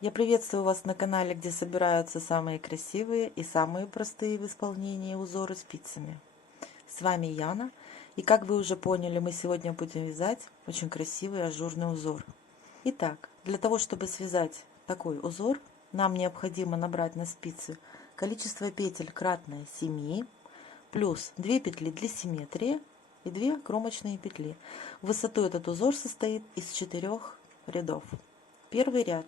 Я приветствую вас на канале, где собираются самые красивые и самые простые в исполнении узоры спицами. С вами Яна, и как вы уже поняли, мы сегодня будем вязать очень красивый ажурный узор. Итак, для того, чтобы связать такой узор, нам необходимо набрать на спицы количество петель кратное 7, плюс 2 петли для симметрии и 2 кромочные петли. В высоту этот узор состоит из 4 рядов. Первый ряд.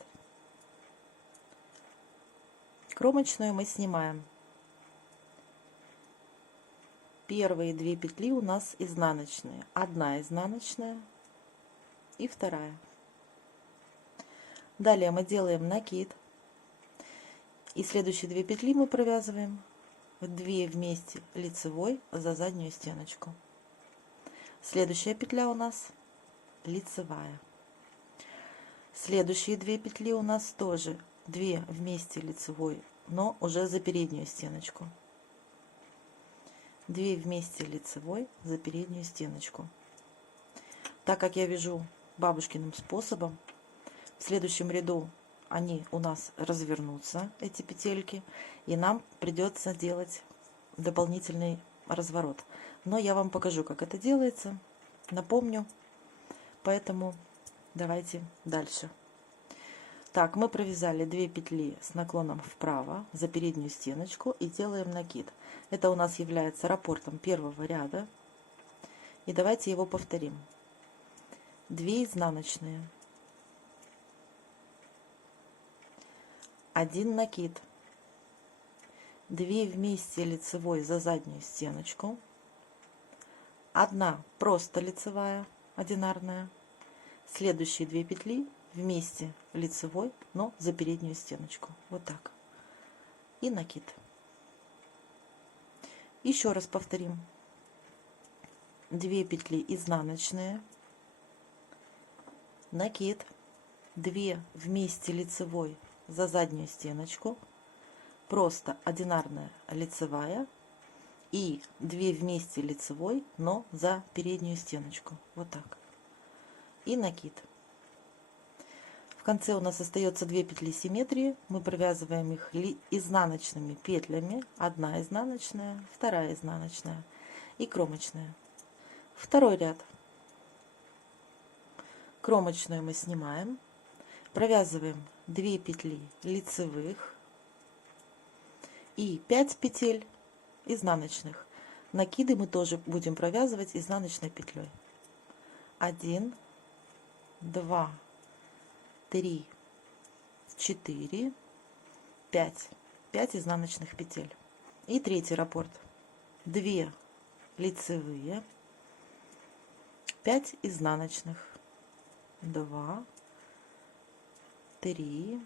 Кромочную мы снимаем. Первые 2 петли у нас изнаночные. Одна изнаночная и вторая. Далее мы делаем накид. И следующие 2 петли мы провязываем 2 вместе лицевой за заднюю стеночку. Следующая петля у нас лицевая. Следующие 2 петли у нас тоже 2 вместе лицевой, но уже за переднюю стеночку. 2 вместе лицевой за переднюю стеночку. Так как я вяжу бабушкиным способом, в следующем ряду они у нас развернутся, эти петельки, и нам придется делать дополнительный разворот. Но я вам покажу, как это делается, напомню, поэтому давайте дальше. Так, мы провязали 2 петли с наклоном вправо за переднюю стеночку и делаем накид. Это у нас является раппортом первого ряда. И давайте его повторим. 2 изнаночные, 1 накид, 2 вместе лицевой за заднюю стеночку, 1 просто лицевая одинарная, следующие 2 петли вместе лицевой, но за переднюю стеночку. Вот так. И накид. Еще раз повторим. 2 петли изнаночные, накид, 2 вместе лицевой за заднюю стеночку, просто одинарная лицевая и 2 вместе лицевой, но за переднюю стеночку. Вот так. И накид. В конце у нас остается 2 петли симметрии. Мы провязываем их изнаночными петлями. 1 изнаночная, 2 изнаночная и кромочная. Второй ряд. Кромочную мы снимаем. Провязываем 2 петли лицевых и 5 петель изнаночных. Накиды мы тоже будем провязывать изнаночной петлей. 1, 2, 3, 4, 5. 5 изнаночных петель. И третий раппорт. 2 лицевые, 5 изнаночных. 2, 3,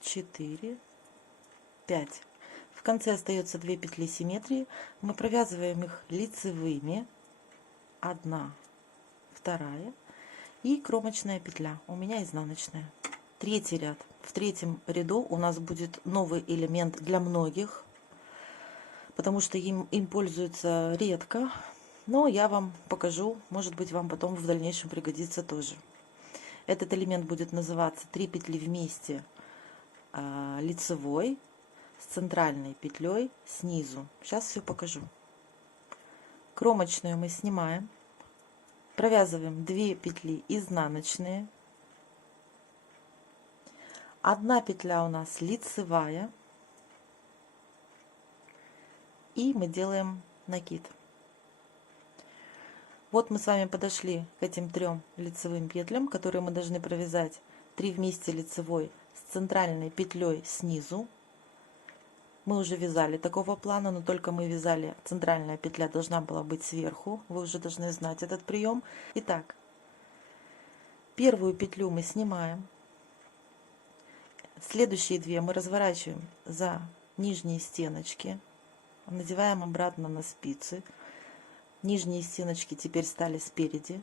4, 5. В конце остается 2 петли симметрии. Мы провязываем их лицевыми. 1, 2 и кромочная петля. У меня изнаночная. Третий ряд. В третьем ряду у нас будет новый элемент для многих, потому что им пользуются редко. Но я вам покажу, может быть, вам потом в дальнейшем пригодится тоже. Этот элемент будет называться 3 петли вместе лицевой с центральной петлей снизу. Сейчас все покажу. Кромочную мы снимаем, провязываем 2 петли изнаночные, 1 петля у нас лицевая, и мы делаем накид. Вот мы с вами подошли к этим 3 лицевым петлям, которые мы должны провязать 3 вместе лицевой с центральной петлей снизу. Мы уже вязали такого плана, но только мы вязали, центральная петля должна была быть сверху. Вы уже должны знать этот прием. Итак, первую петлю мы снимаем. Следующие 2 мы разворачиваем за нижние стеночки, надеваем обратно на спицы. Нижние стеночки теперь стали спереди.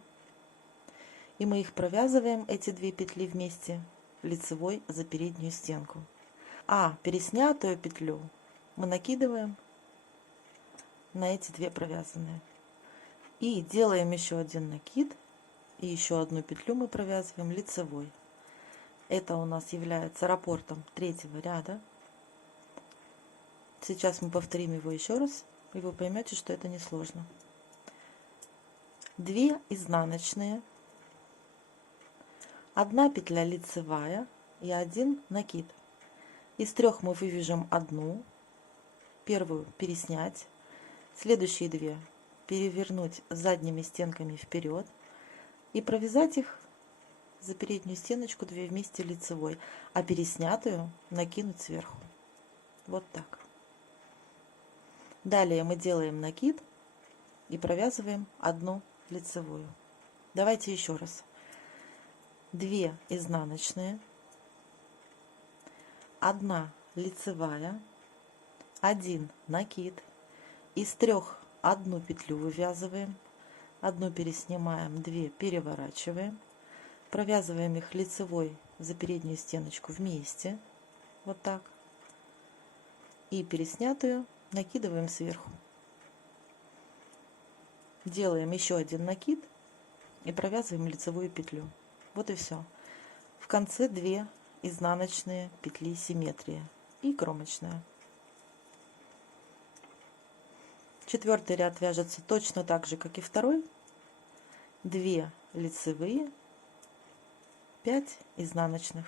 И мы их провязываем, эти 2 петли вместе, лицевой за переднюю стенку. А переснятую петлю мы накидываем на эти 2 провязанные. И делаем еще один накид. И еще одну петлю мы провязываем лицевой. Это у нас является раппортом третьего ряда. Сейчас мы повторим его еще раз, и вы поймете, что это несложно. 2 изнаночные, 1 петля лицевая и 1 накид. Из 3 мы вывяжем одну, первую переснять, следующие 2 перевернуть задними стенками вперед и провязать их за переднюю стеночку 2 вместе лицевой, а переснятую накинуть сверху. Вот так. Далее мы делаем накид и провязываем 1 лицевую. Давайте еще раз. 2 изнаночные, 1 лицевая, 1 накид. Из 3 1 петлю вывязываем, 1 переснимаем, 2 переворачиваем, провязываем их лицевой за переднюю стеночку вместе, вот так, и переснятую накидываем сверху. Делаем еще 1 накид и провязываем лицевую петлю. Вот и все. В конце 2 изнаночные петли симметрии и кромочная. 4-й ряд вяжется точно так же, как и 2. 2 лицевые, 5 изнаночных.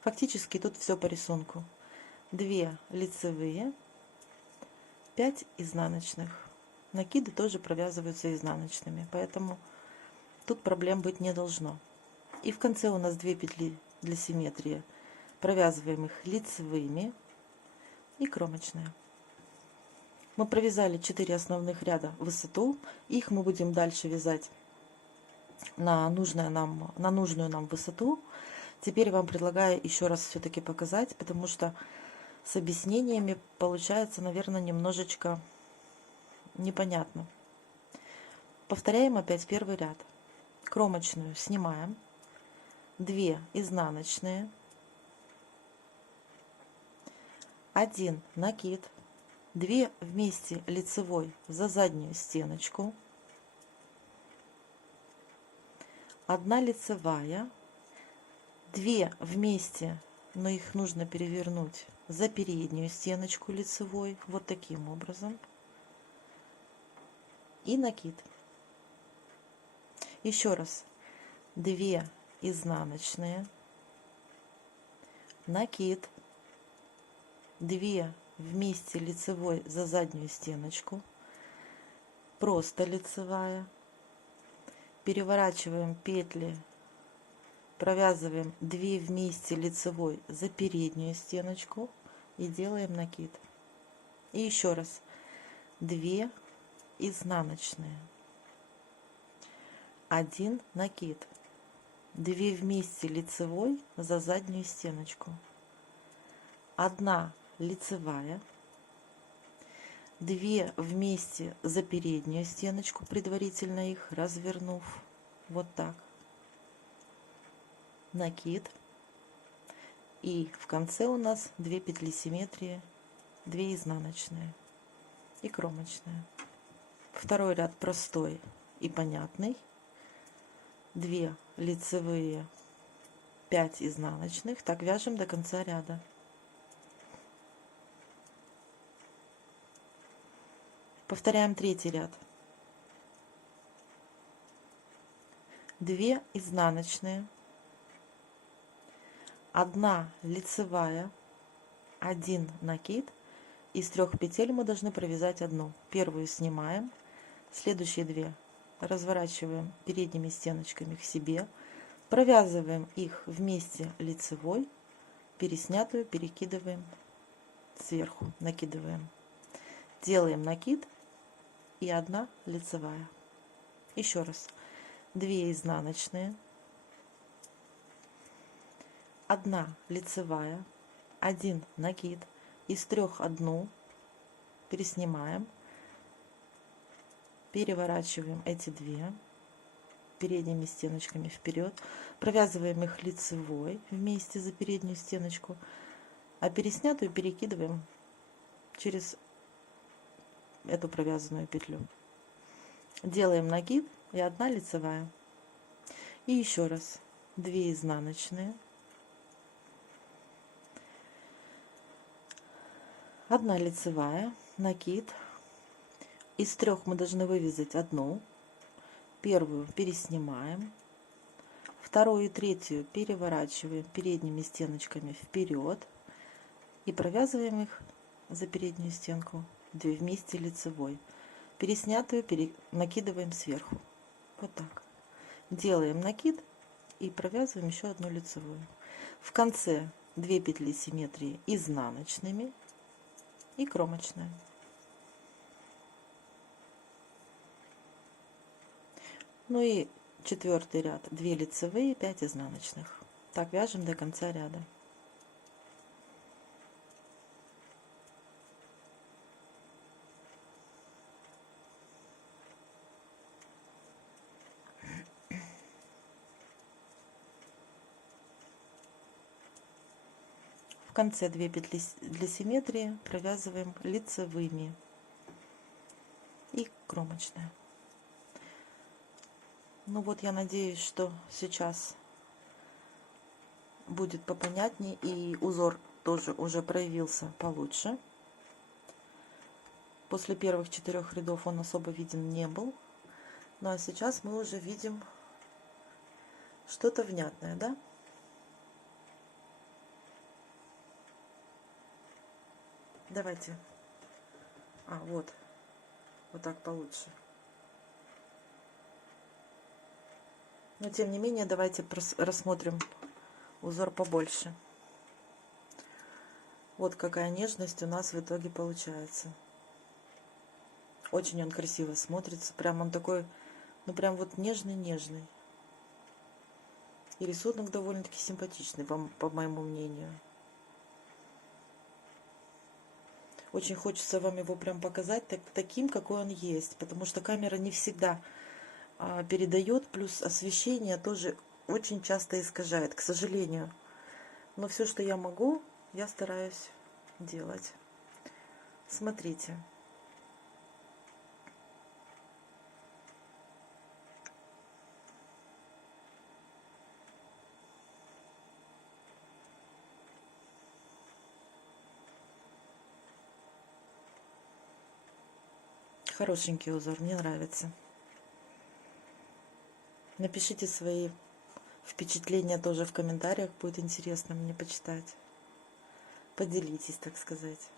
Фактически тут все по рисунку. 2 лицевые, 5 изнаночных. Накиды тоже провязываются изнаночными, поэтому тут проблем быть не должно. И в конце у нас 2 петли для симметрии. Провязываем их лицевыми и кромочная. Мы провязали 4 основных ряда в высоту. Их мы будем дальше вязать на нужную нам высоту. Теперь вам предлагаю еще раз все-таки показать, потому что с объяснениями получается, наверное, немножечко непонятно. Повторяем опять 1 ряд. Кромочную снимаем, 2 изнаночные, 1 накид, 2 вместе лицевой за заднюю стеночку, 1 лицевая, 2 вместе, но их нужно перевернуть за переднюю стеночку лицевой, вот таким образом, и накид. Еще раз. 2 изнаночные, накид, 2 вместе лицевой за заднюю стеночку, просто лицевая, переворачиваем петли, провязываем 2 вместе лицевой за переднюю стеночку и делаем накид. И еще раз. 2 изнаночные, 1 накид, 2 вместе лицевой за заднюю стеночку, 1 лицевая, 2 вместе за переднюю стеночку, предварительно их развернув, вот так, накид, и в конце у нас 2 петли симметрии, 2 изнаночные и кромочная. 2 ряд простой и понятный. 2 лицевые, 5 изнаночных. Так вяжем до конца ряда. Повторяем 3 ряд. 2 изнаночные, 1 лицевая, 1 накид. Из 3 петель мы должны провязать 1. Первую снимаем, следующие 2 разворачиваем передними стеночками к себе, провязываем их вместе лицевой, переснятую перекидываем сверху, накидываем, делаем накид и 1 лицевая. Еще раз. 2 изнаночные, 1 лицевая, 1 накид. Из 3 1 переснимаем, переворачиваем эти 2 передними стеночками вперед, провязываем их лицевой вместе за переднюю стеночку, а переснятую перекидываем через эту провязанную петлю. Делаем накид и 1 лицевая. И еще раз 2 изнаночные, 1 лицевая, накид. Из 3 мы должны вывязать 1. Первую переснимаем, 2 и 3 переворачиваем передними стеночками вперед и провязываем их за переднюю стенку 2 вместе лицевой. Переснятую накидываем сверху. Вот так. Делаем накид и провязываем еще 1 лицевую. В конце 2 петли симметрии изнаночными и кромочная. Ну и 4-й ряд 2 лицевые, 5 изнаночных. Так вяжем до конца ряда. В конце 2 петли для симметрии провязываем лицевыми и кромочная. Ну вот, я надеюсь, что сейчас будет попонятнее и узор тоже уже проявился получше. После первых 4 рядов он особо виден не был. Ну а сейчас мы уже видим что-то внятное, да? Давайте. Вот так получше. Но тем не менее, давайте рассмотрим узор побольше. Вот какая нежность у нас в итоге получается. Очень он красиво смотрится. Прям он такой, ну прям вот нежный-нежный. И рисунок довольно-таки симпатичный, по моему мнению. Очень хочется вам его прям показать таким, какой он есть. Потому что камера не всегда передает, плюс освещение тоже очень часто искажает, к сожалению. Но все, что я могу, я стараюсь делать. Смотрите. Хорошенький узор, мне нравится. Напишите свои впечатления тоже в комментариях, будет интересно мне почитать. Поделитесь, так сказать.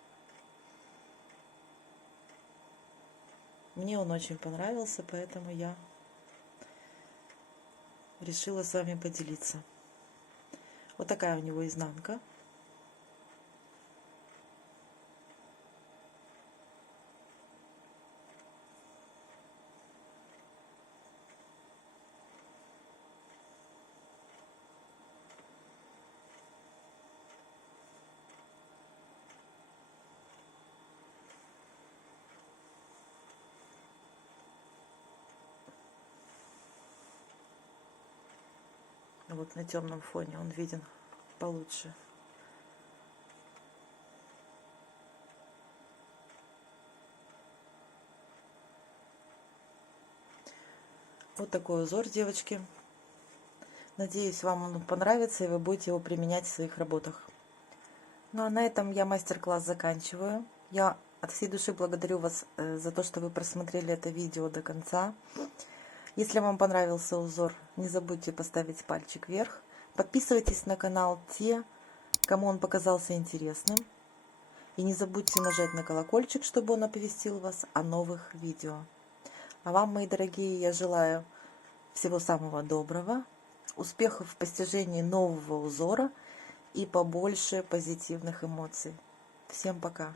Мне он очень понравился, поэтому я решила с вами поделиться. Вот такая у него изнанка. Вот на темном фоне он виден получше. Вот такой узор, девочки. Надеюсь, вам он понравится, и вы будете его применять в своих работах. Ну а на этом я мастер-класс заканчиваю. Я от всей души благодарю вас за то, что вы просмотрели это видео до конца. Если вам понравился узор, не забудьте поставить пальчик вверх. Подписывайтесь на канал те, кому он показался интересным. И не забудьте нажать на колокольчик, чтобы он оповестил вас о новых видео. А вам, мои дорогие, я желаю всего самого доброго, успехов в постижении нового узора и побольше позитивных эмоций. Всем пока!